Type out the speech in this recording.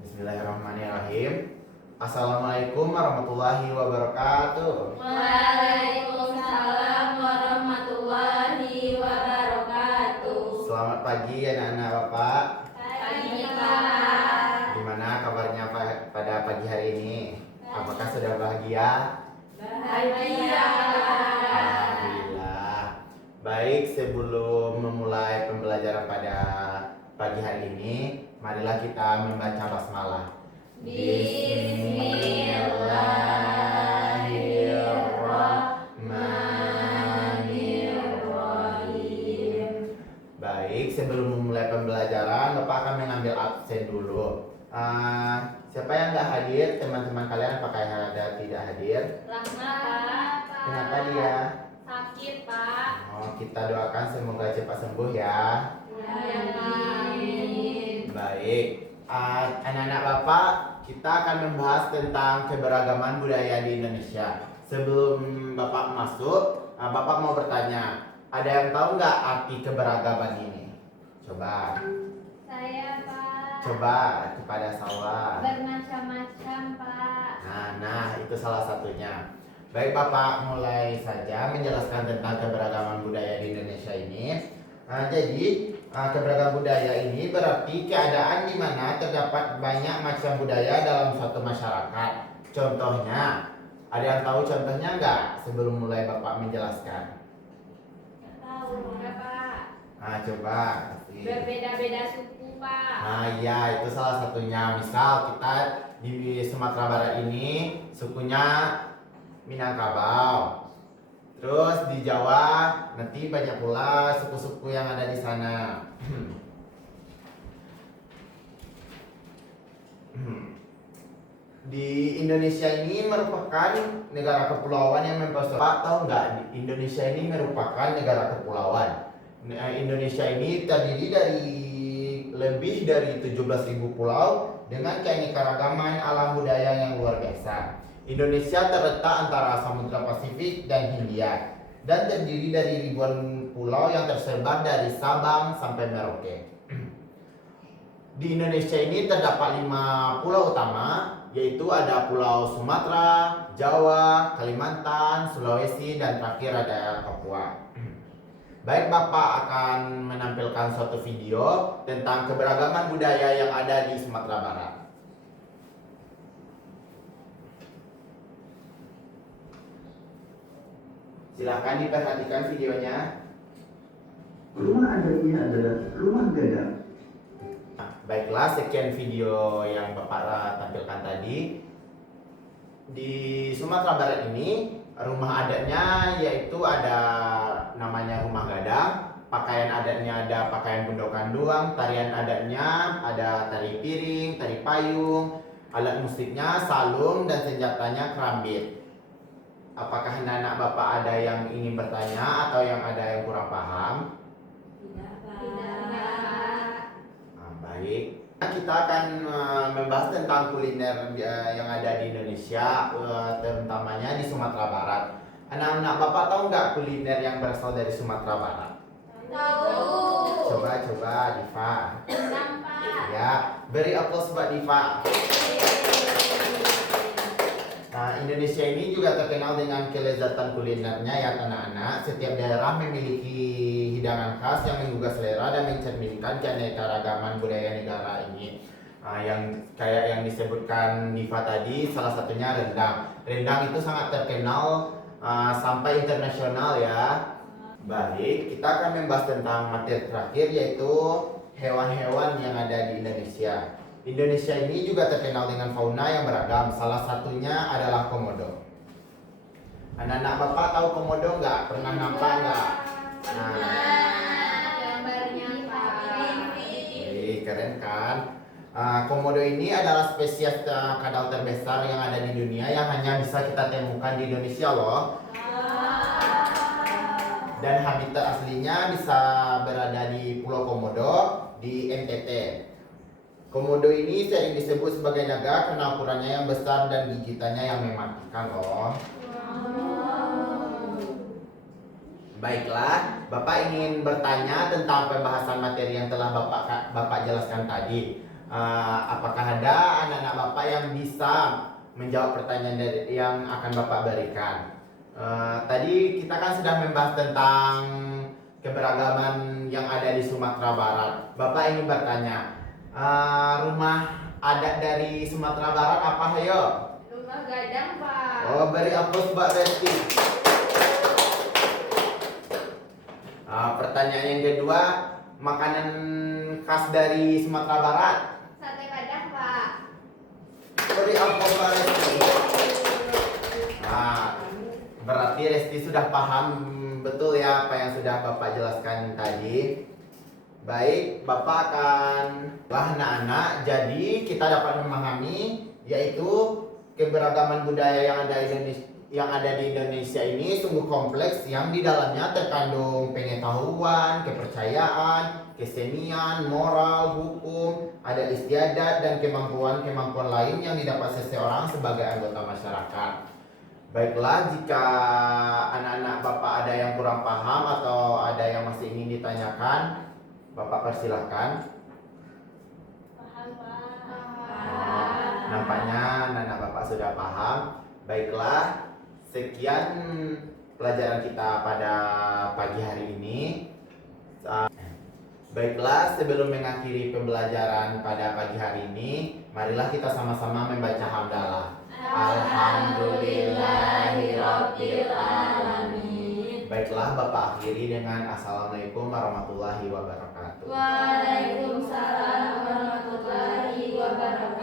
Bismillahirrahmanirrahim. Assalamualaikum warahmatullahi wabarakatuh. Waalaikumsalam warahmatullahi wabarakatuh. Selamat pagi anak-anak Bapak. Pagi Pak. Gimana kabarnya pada pagi hari ini? Apakah sudah bahagia? Bahagia. Alhamdulillah. Baik, sebelum memulai pembelajaran pada pagi hari ini, marilah kita membaca basmalah. Bismillahirrahmanirrahim. Baik, sebelum memulai pembelajaran, Bapak akan mengambil absen dulu. Siapa yang nggak hadir? Teman-teman kalian apakah yang ada tidak hadir? Rahma Pak. Kenapa dia? Sakit Pak. Oh, kita doakan semoga cepat sembuh ya. Amin. Baik, anak-anak Bapak, kita akan membahas tentang keberagaman budaya di Indonesia. Sebelum Bapak masuk, Bapak mau bertanya, ada yang tahu nggak arti keberagaman ini? Coba Saya Pak. kepada sawah. Bermacam-macam Pak. Nah, itu salah satunya. Baik, Bapak mulai saja menjelaskan tentang keberagaman budaya di Indonesia ini. Jadi, keberagaman budaya ini berarti keadaan di mana terdapat banyak macam budaya dalam suatu masyarakat. Contohnya, ada yang tahu contohnya nggak sebelum mulai Bapak menjelaskan? Tahu nggak Pak? Coba kasih. Berbeda-beda suku Pak. Iya, itu salah satunya. Misal kita di Sumatera Barat ini sukunya Minangkabau. Terus di Jawa nanti banyak pula suku-suku yang ada di sana. Di Indonesia ini merupakan negara kepulauan yang memperluas. Pak tahu nggak? Indonesia ini merupakan negara kepulauan. Indonesia ini terdiri dari lebih dari 17.000 pulau dengan keanekaragaman alam budaya yang luar biasa. Indonesia terletak antara Samudra Pasifik dan Hindia dan terdiri dari ribuan pulau yang tersebar dari Sabang sampai Merauke. Di Indonesia ini terdapat 5 pulau utama, yaitu ada Pulau Sumatera, Jawa, Kalimantan, Sulawesi, dan terakhir ada Papua. Baik, Bapak akan menampilkan suatu video tentang keberagaman budaya yang ada di Sumatera Barat. Silahkan diperhatikan videonya. Rumah adat ini adalah rumah gadang. Baiklah, sekian video yang Bapak tampilkan tadi. Di Sumatera Barat ini, rumah adatnya yaitu ada namanya rumah gadang. Pakaian adatnya ada pakaian bundokan doang, tarian adatnya ada tari piring, tari payung, alat musiknya salung, dan senjatanya kerambit. Apakah anak-anak Bapak ada yang ingin bertanya atau yang ada yang kurang paham? Tidak Pak. Baik, kita akan membahas tentang kuliner yang ada di Indonesia, terutamanya di Sumatera Barat. Anak-anak Bapak tahu nggak kuliner yang berasal dari Sumatera Barat? Tahu. Coba Diva. Rendang Pak. Ya, beri aplaus buat Diva. Nah, Indonesia ini juga terkenal dengan kelezatan kulinernya ya anak-anak. Setiap daerah memiliki hidangan khas yang menggugah selera dan mencerminkan keanekaragaman budaya negara ini. Yang kayak yang disebutkan Diva tadi, salah satunya rendang. Rendang itu sangat terkenal sampai internasional ya. Baik, kita akan membahas tentang materi terakhir yaitu hewan-hewan yang ada di Indonesia. Indonesia ini juga terkenal dengan fauna yang beragam. Salah satunya adalah komodo. Anak-anak Bapak tahu komodo nggak? Pernah nampak nggak? Nah, Gambarnya Pak. keren kan? Komodo ini adalah spesies kadal terbesar yang ada di dunia yang hanya bisa kita temukan di Indonesia loh. Dan habitat aslinya bisa berada di Pulau Komodo di NTT. Komodo ini sering disebut sebagai naga karena ukurannya yang besar dan gigitannya yang mematikan loh. Baiklah, Bapak ingin bertanya tentang pembahasan materi yang telah Bapak jelaskan tadi. Apakah ada anak-anak Bapak yang bisa menjawab pertanyaan yang akan Bapak berikan? Tadi kita kan sudah membahas tentang keberagaman yang ada di Sumatera Barat. Bapak ingin bertanya, rumah adat dari Sumatera Barat apa hayo? Rumah gadang, Pak. Oh, beri aplaus Mbak Resti. Pertanyaan yang kedua, makanan khas dari Sumatera Barat. Sate padang, Pak. Beri aplaus Mbak Resti. Berarti Resti sudah paham betul ya apa yang sudah Bapak jelaskan tadi. Baik, Bapak akan anak-anak. Jadi kita dapat memahami yaitu keberagaman budaya yang ada di Indonesia ini sungguh kompleks, yang di dalamnya terkandung pengetahuan, kepercayaan, kesenian, moral, hukum, adat istiadat, dan kemampuan-kemampuan lain yang didapat seseorang sebagai anggota masyarakat. Baiklah, jika anak-anak Bapak ada yang kurang paham atau ada yang masih ingin ditanyakan, Bapak persilahkan. Paham, Pak. Nampaknya anak-anak Bapak sudah paham. Baiklah, sekian pelajaran kita pada pagi hari ini. Baiklah, sebelum mengakhiri pembelajaran pada pagi hari ini, marilah kita sama-sama membaca hamdalah. Alhamdulillahirabbil alamin. Baiklah, Bapak akhiri dengan Assalamualaikum warahmatullahi wabarakatuh. Waalaikumsalam warahmatullahi wabarakatuh.